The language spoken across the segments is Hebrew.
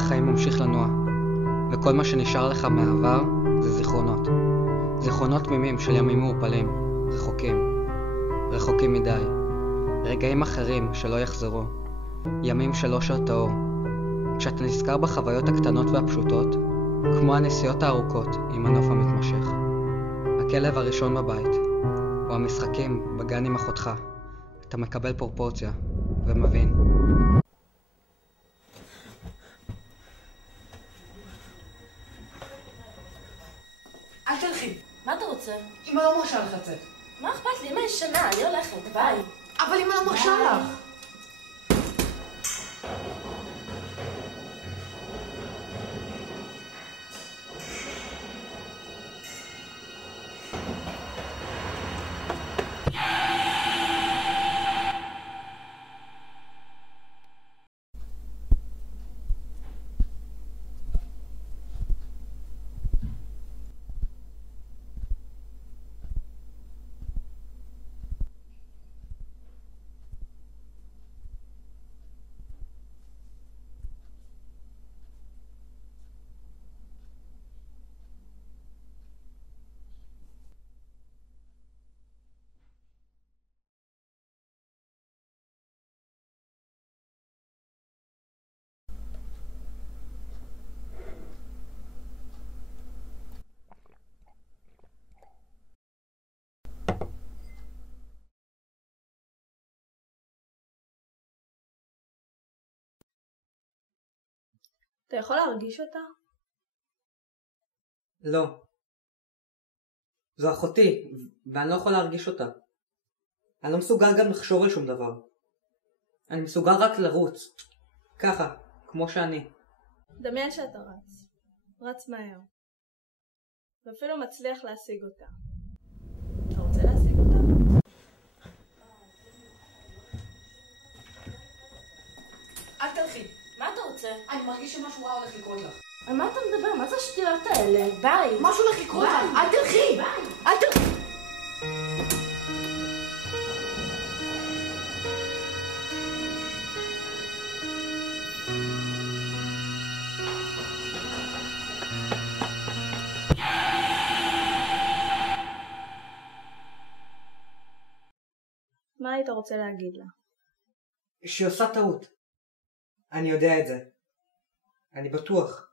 החיים ממשיך לנוע, וכל מה שנשאר לך מהעבר זה זיכרונות. זיכרונות תמימים של ימים מעורפלים, רחוקים מדי. רגעים אחרים שלא יחזרו, ימים של אושר טהור. כשאתה נזכר בחוויות הקטנות והפשוטות, כמו הנסיעות הארוכות עם הנוף המתמשך, הכלב הראשון בבית, או המשחקים בגן עם אחותך, אתה מקבל פרופורציה ומבין. אל תלכי. מה אתה רוצה? אמא לא מרשה לך לצאת. מה אכפת לי? אמא ישנה, אני הולכת, ביי. אבל אמא לא מרשה לך. אתה יכול להרגיש אותה? לא. זו אחותי, ואני לא יכול להרגיש אותה. אני לא מסוגל גם לחשוב על שום דבר. אני מסוגל רק לרוץ. ככה, כמו שאני. דמיין שאתה רץ מהר. ואפילו מצליח להשיג אותה. אתה רוצה להשיג אותה? אל תלכי. מה אתה רוצה? אני מרגיש שמשהו רע הולך לקרות לך. על מה אתה מדבר? מה זה השטויות האלה? ביי. משהו הולך לקרות לך. אל תלכי. אל תלכי. מה היית רוצה להגיד לה? שהיא עושה טעות. אני יודע את זה. אני בטוח.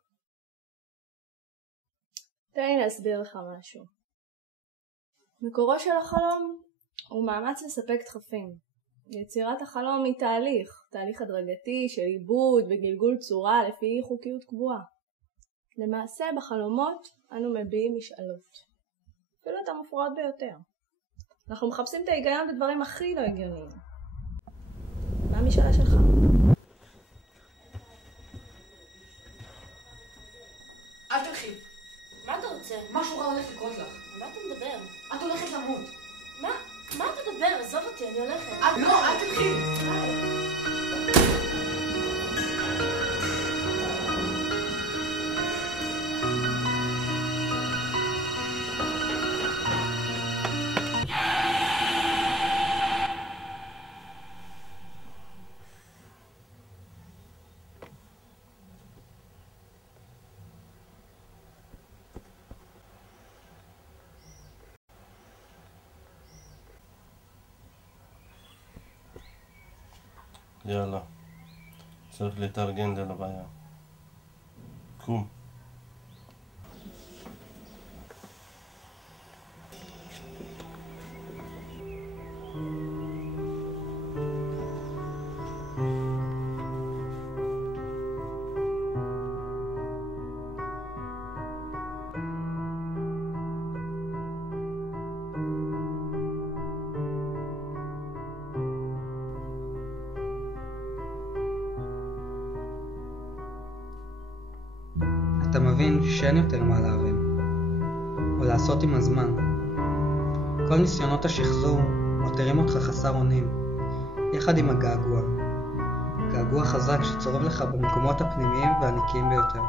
תן לי להסביר לך משהו. מקורו של החלום הוא מאמץ לספק דחפים. יצירת החלום היא תהליך הדרגתי של עיבוד וגלגול צורה לפי חוקיות קבועה. למעשה בחלומות אנו מביעים משאלות. אפילו את המופרעות ביותר. אנחנו מחפשים את ההיגיון בדברים הכי לא הגיוניים. מה המשאלה שלך? אל תלכי. מה אתה רוצה? משהו רע הולך לקרות לך. על מה אתה מדבר? את הולכת למות. מה אתה מדבר? עזוב אותי, אני הולכת. לא, אל תלכי. יאללה, צריך להתארגן ללוויה. קום. אתה מבין שאין יותר מה להבין, או לעשות עם הזמן. כל ניסיונות השחזור מותירים אותך חסר אונים, יחד עם הגעגוע. געגוע חזק שצורב לך במקומות הפנימיים והנקיים ביותר.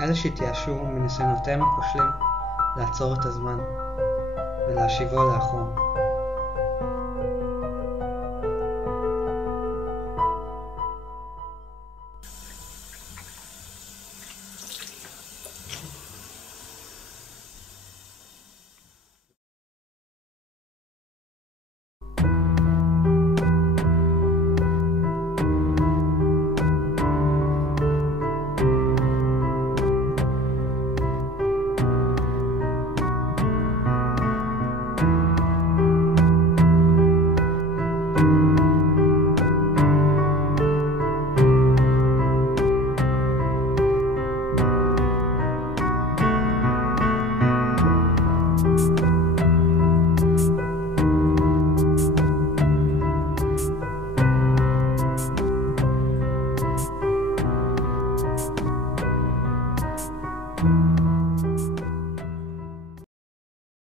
אלה שהתייאשו מניסיונותיהם הכושלים לעצור את הזמן ולהשיבו לאחור. שלום.